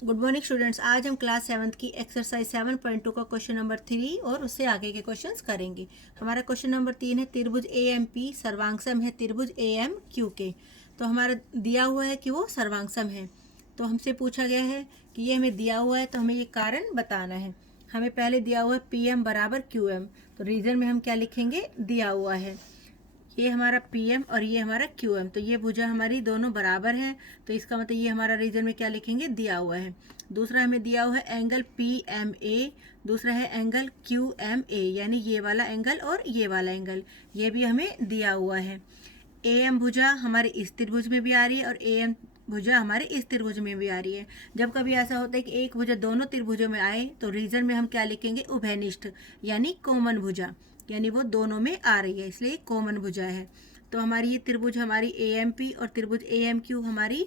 Good morning students. आज हम class 7th की एक्सरसाइज 7.2 का क्वेश्चन नंबर 3 और उससे आगे के क्वेश्चंस करेंगे। हमारा क्वेश्चन नंबर 3 है त्रिभुज ए एम पी सर्वांगसम है त्रिभुज ए एम क्यू के। तो हमारा दिया हुआ है कि वो सर्वांगसम है। तो हमसे पूछा गया है कि ये हमें दिया हुआ है तो हमें ये कारण बताना है। हमें पहले दिया हुआ है पी एम बराबर क्यू एम। तो रीजन में हम क्या लिखेंगे, दिया हुआ है ये हमारा पीएम और ये हमारा क्यूएम। तो ये भुजा हमारी दोनों बराबर हैं, तो इसका मतलब ये हमारा रीजन में क्या लिखेंगे, दिया हुआ है। दूसरा हमें दिया हुआ है एंगल पी एम ए, दूसरा है एंगल क्यू एम ए, यानी ये वाला एंगल और ये वाला एंगल, ये भी हमें दिया हुआ है। ए एम भुजा हमारे इस त्रिभुज में भी आ रही है और ए एम भुजा हमारे इस त्रिभुज में भी आ रही है। जब कभी ऐसा होता है कि एक भुजा दोनों त्रिभुजों में आए तो रीजन में हम क्या लिखेंगे, उभयनिष्ठ, यानी कॉमन भुजा, यानी वो दोनों में आ रही है, इसलिए कॉमन भुजा है। तो हमारी ये त्रिभुज हमारी ए एम पी और त्रिभुज ए एम क्यू हमारी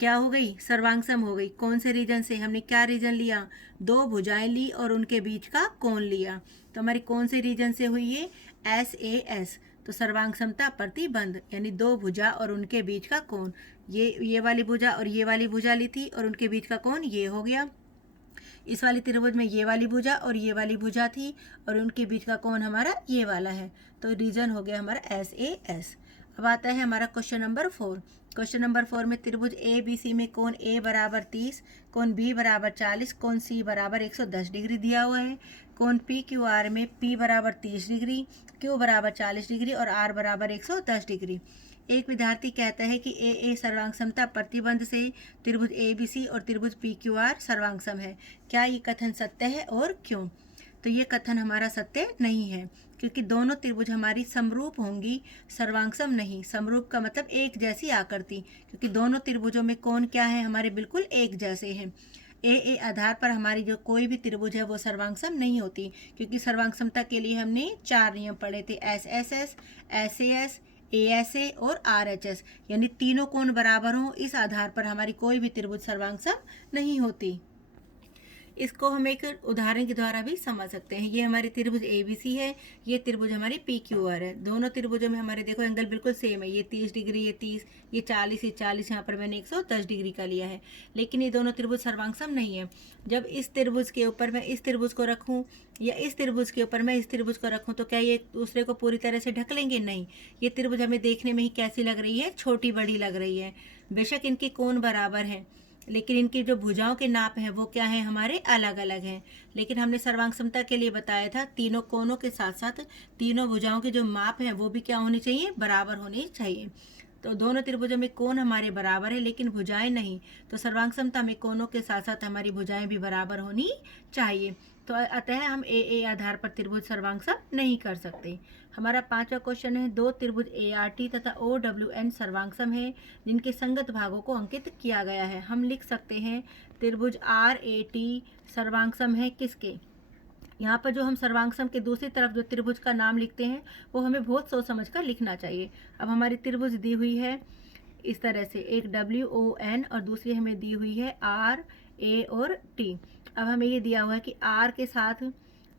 क्या हो गई, सर्वांगसम हो गई। कौन से रीजन से, हमने क्या रीजन लिया, दो भुजाएं ली और उनके बीच का कोण लिया। तो हमारी कौन से रीजन से हुई ये, एस ए एस। तो सर्वांगसमता प्रतिबंध, यानी दो भुजा और उनके बीच का कोण, ये वाली भुजा और ये वाली भुजा ली थी और उनके बीच का कोण ये हो गया। इस वाली त्रिभुज में ये वाली भुजा और ये वाली भुजा थी और उनके बीच का कोण हमारा ये वाला है। तो रीजन हो गया हमारा एस ए एस। अब आता है हमारा क्वेश्चन नंबर 4। क्वेश्चन नंबर 4 में त्रिभुज ए बी सी में कोण ए बराबर 30, कोण बी बराबर 40, कोण सी बराबर 110 डिग्री दिया हुआ है। कोण पी क्यू आर में पी बराबर 30 डिग्री, क्यू बराबर 40 डिग्री और आर बराबर 110 डिग्री। एक विद्यार्थी कहता है कि ए सर्वांगसमता प्रतिबंध से त्रिभुज ए बी सी और त्रिभुज पी क्यू आर सर्वांगसम है। क्या ये कथन सत्य है और क्यों? तो ये कथन हमारा सत्य नहीं है, क्योंकि दोनों त्रिभुज हमारी समरूप होंगी, सर्वांगसम नहीं। समरूप का मतलब एक जैसी आकृति, क्योंकि दोनों त्रिभुजों में कोण क्या है, हमारे बिल्कुल एक जैसे हैं। ए आधार पर हमारी जो कोई भी त्रिभुज है वो सर्वांगसम नहीं होती, क्योंकि सर्वांगसमता के लिए हमने 4 नियम पढ़े थे, S S S A S A और आर एच एस, यानी तीनों कोण बराबर हों, इस आधार पर हमारी कोई भी त्रिभुज सर्वांगसम नहीं होती। इसको हम एक उदाहरण के द्वारा भी समझ सकते हैं। ये हमारी त्रिभुज ए बी सी है, ये त्रिभुज हमारी पी क्यू आर है। दोनों त्रिभुजों में हमारे देखो एंगल बिल्कुल सेम है, ये 30 डिग्री, ये 30, ये 40, ये 40, यहाँ पर मैंने 110 डिग्री का लिया है। लेकिन ये दोनों त्रिभुज सर्वांगसम नहीं है। जब इस त्रिभुज के ऊपर मैं इस त्रिभुज को रखूँ या इस त्रिभुज के ऊपर मैं इस त्रिभुज को रखूँ तो क्या ये दूसरे को पूरी तरह से ढक लेंगे? नहीं। ये त्रिभुज हमें देखने में ही कैसी लग रही है, छोटी बड़ी लग रही है। बेशक इनके कोण बराबर हैं, लेकिन इनकी जो भुजाओं के नाप हैं वो क्या है, हमारे अलग अलग हैं। लेकिन हमने सर्वांगसमता के लिए बताया था तीनों कोणों के साथ साथ तीनों भुजाओं के जो माप हैं वो भी क्या होनी चाहिए, बराबर होनी चाहिए। तो दोनों त्रिभुजों में कोण हमारे बराबर है लेकिन भुजाएं नहीं। तो सर्वांगसमता में कोणों के साथ साथ हमारी भुजाएं भी बराबर होनी चाहिए। तो अतः हम ए आधार पर त्रिभुज सर्वांगसम नहीं कर सकते। हमारा 5वां क्वेश्चन है, दो त्रिभुज ए आर टी तथा ओ डब्ल्यू एन सर्वांगसम है जिनके संगत भागों को अंकित किया गया है। हम लिख सकते हैं त्रिभुज आर ए टी सर्वांगसम है किसके। यहाँ पर जो हम सर्वांगसम के दूसरी तरफ जो त्रिभुज का नाम लिखते हैं वो हमें बहुत सोच समझ कर लिखना चाहिए। अब हमारी त्रिभुज दी हुई है इस तरह से, एक डब्ल्यू ओ एन और दूसरी हमें दी हुई है आर ए और टी। अब हमें ये दिया हुआ है कि आर के साथ,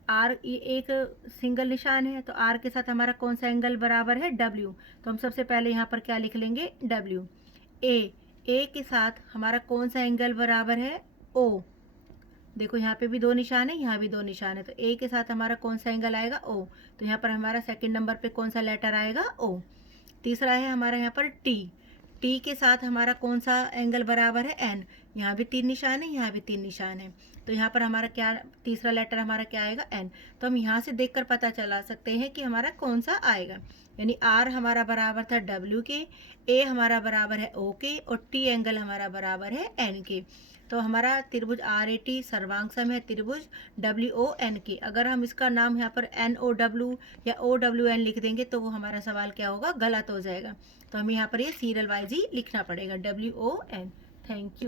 आर ये एक सिंगल निशान है, तो आर के साथ हमारा कौन सा एंगल बराबर है, डब्ल्यू। तो हम सबसे पहले यहाँ पर क्या लिख लेंगे, डब्ल्यू। ए के साथ हमारा कौन सा एंगल बराबर है, ओ। देखो यहाँ पे भी दो निशान है, यहाँ भी दो निशान है, तो ए के साथ हमारा कौन सा एंगल आएगा, ओ। तो यहाँ पर हमारा सेकंड नंबर पे कौन सा लेटर आएगा, ओ। तीसरा है हमारा यहाँ पर टी के साथ हमारा कौन सा एंगल बराबर है, एन। यहाँ भी 3 निशान है, यहाँ भी 3 निशान है, तो यहाँ पर हमारा क्या, तीसरा लेटर हमारा क्या आएगा, एन। तो हम यहाँ से देखकर पता चला सकते हैं कि हमारा कौन सा आएगा, यानी आर हमारा बराबर था डब्ल्यू के, ए हमारा बराबर है ओ के और टी एंगल हमारा बराबर है एन के। तो हमारा त्रिभुज आर ए टी सर्वांगसम है त्रिभुज डब्ल्यू ओ एन के। अगर हम इसका नाम यहाँ पर एन ओ डब्ल्यू या ओ डब्ल्यू एन लिख देंगे तो वो हमारा सवाल क्या होगा, गलत हो जाएगा। तो हमें यहाँ पर ये सीरियल वाइज ही लिखना पड़ेगा, W O N. Thank you.